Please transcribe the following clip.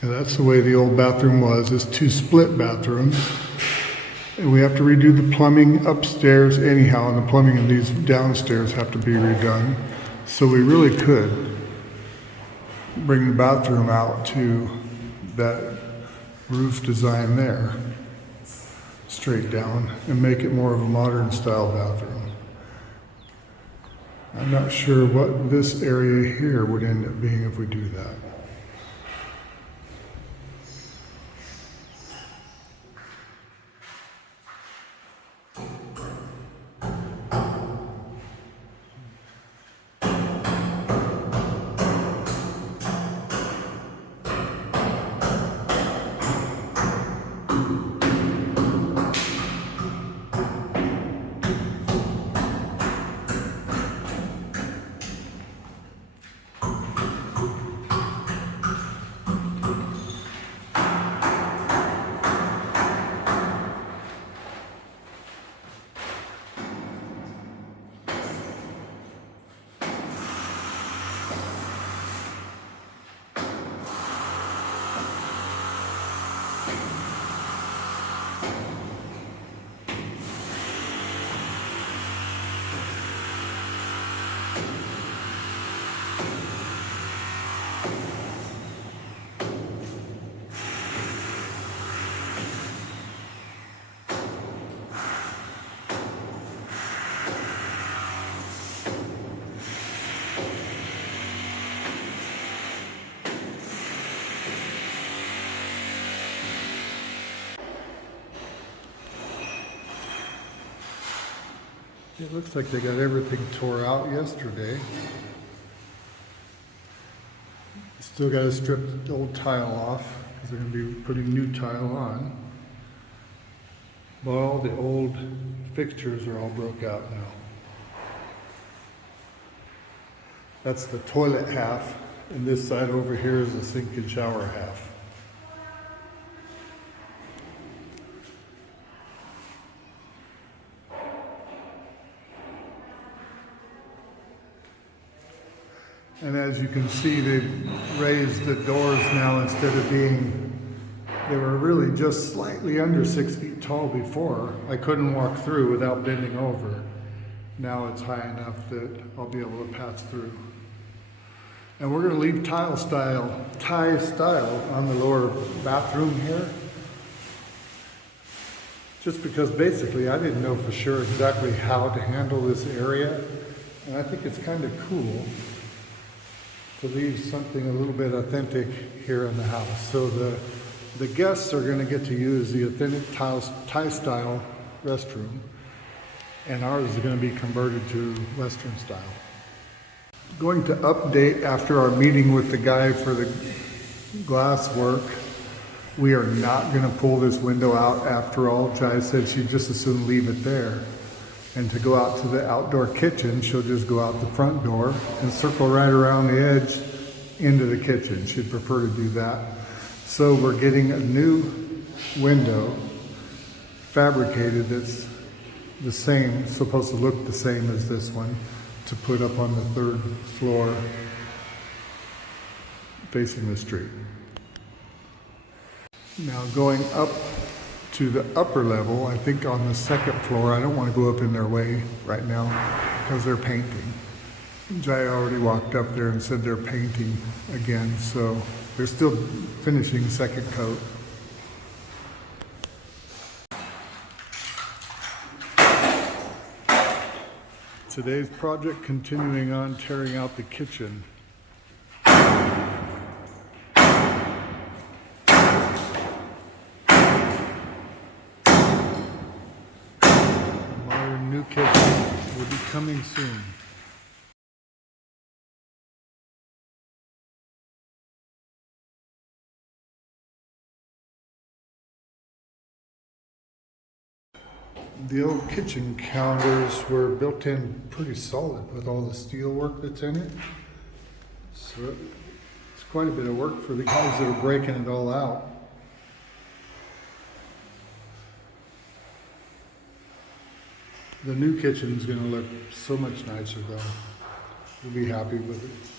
And that's the way the old bathroom was, is 2 split bathrooms. And we have to redo the plumbing upstairs anyhow, and the plumbing in these downstairs have to be redone. So we really could bring the bathroom out to that roof design there, straight down, and make it more of a modern style bathroom. I'm not sure what this area here would end up being if we do that. It looks like they got everything tore out yesterday. Still got to strip the old tile off because they're going to be putting new tile on. But all the old fixtures are all broke out now. That's the toilet half, and this side over here is the sink and shower half. And as you can see, they've raised the doors now. Instead of being, they were really just slightly under 6 feet tall before. I couldn't walk through without bending over. Now it's high enough that I'll be able to pass through. And we're going to leave tie style on the lower bathroom here. Just because basically I didn't know for sure exactly how to handle this area. And I think it's kind of cool to leave something a little bit authentic here in the house. So the guests are going to get to use the authentic Thai style restroom, and ours is going to be converted to Western style. Going to update after our meeting with the guy for the glass work. We are not going to pull this window out after all. Jai said she'd just as soon leave it there. And to go out to the outdoor kitchen, she'll just go out the front door and circle right around the edge into the kitchen. She'd prefer to do that. So we're getting a new window fabricated that's the same, supposed to look the same as this one, to put up on the 3rd floor facing the street. Now going up to the upper level, I think on the 2nd floor, I don't want to go up in their way right now because they're painting. Jai already walked up there and said they're painting again, so they're still finishing 2nd coat. Today's project continuing on tearing out the kitchen. New kitchen will be coming soon. The old kitchen counters were built in pretty solid with all the steel work that's in it. So it's quite a bit of work for the guys that are breaking it all out. The new kitchen is going to look so much nicer though. We'll be happy with it.